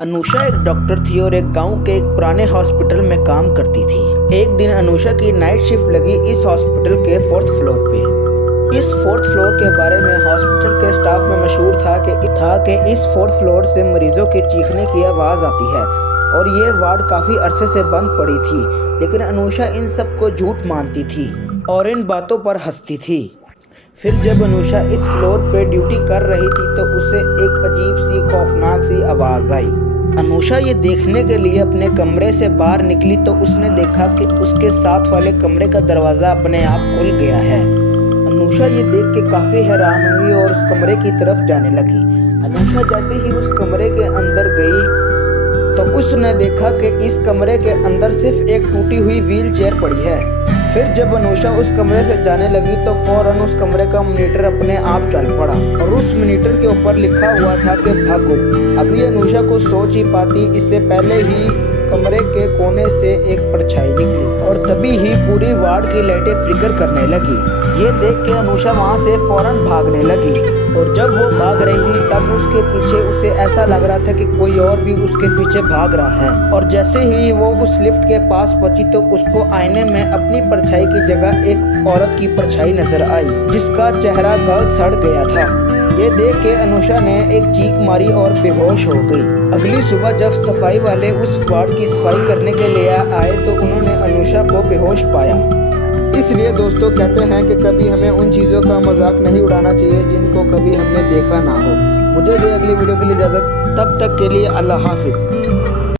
अनुषा एक डॉक्टर थी और एक गांव के एक पुराने हॉस्पिटल में काम करती थी। एक दिन अनुषा की नाइट शिफ्ट लगी इस हॉस्पिटल के 4th फ्लोर पे। इस 4th फ्लोर के बारे में हॉस्पिटल के स्टाफ में मशहूर था कि इस 4th फ्लोर से मरीजों के चीखने की आवाज़ आती है और ये वार्ड काफ़ी अरसे से बंद पड़ी थी। लेकिन अनुषा इन सब को झूठ मानती थी और इन बातों पर हंसती थी। फिर जब अनुषा इस फ्लोर पे ड्यूटी कर रही थी तो उसे एक अजीब सी खौफनाक सी आवाज़ आई। अनुषा ये देखने के लिए अपने कमरे से बाहर निकली तो उसने देखा कि उसके साथ वाले कमरे का दरवाज़ा अपने आप खुल गया है। अनुषा ये देख के काफ़ी हैरान हुई और उस कमरे की तरफ जाने लगी। अनुषा जैसे ही उस कमरे के अंदर गई तो उसने देखा कि इस कमरे के अंदर सिर्फ एक टूटी हुई व्हील चेयर पड़ी है। फिर जब अनुषा उस कमरे से जाने लगी तो फौरन उस कमरे का मॉनिटर अपने आप चल पड़ा और उस मॉनिटर के ऊपर लिखा हुआ था कि भागो। अभी अनुषा को सोच ही पाती इससे पहले ही कमरे के कोने से एक परछाई निकली और तभी ही पूरी वार्ड की लाइटें फ्लिकर करने लगी। ये देख के अनुषा वहाँ से फौरन भागने लगी और जब वो भाग रही थी तब उसके पीछे उसे ऐसा लग रहा था कि कोई और भी उसके पीछे भाग रहा है। और जैसे ही वो उस लिफ्ट के पास पहुंची तो उसको आईने में अपनी परछाई की जगह एक औरत की परछाई नजर आई जिसका चेहरा गल सड़ गया था। ये देख के अनुषा ने एक चीख मारी और बेहोश हो गई। अगली सुबह जब सफाई वाले उस वार्ड की सफाई करने के लिए आए तो उन्होंने अनुषा को बेहोश पाया। इसलिए दोस्तों कहते हैं कि कभी हमें उन चीज़ों का मजाक नहीं उड़ाना चाहिए जिनको कभी हमने देखा ना हो। मुझे दे अगली वीडियो के लिए इजाज़त, तब तक के लिए अल्लाह हाफिज़।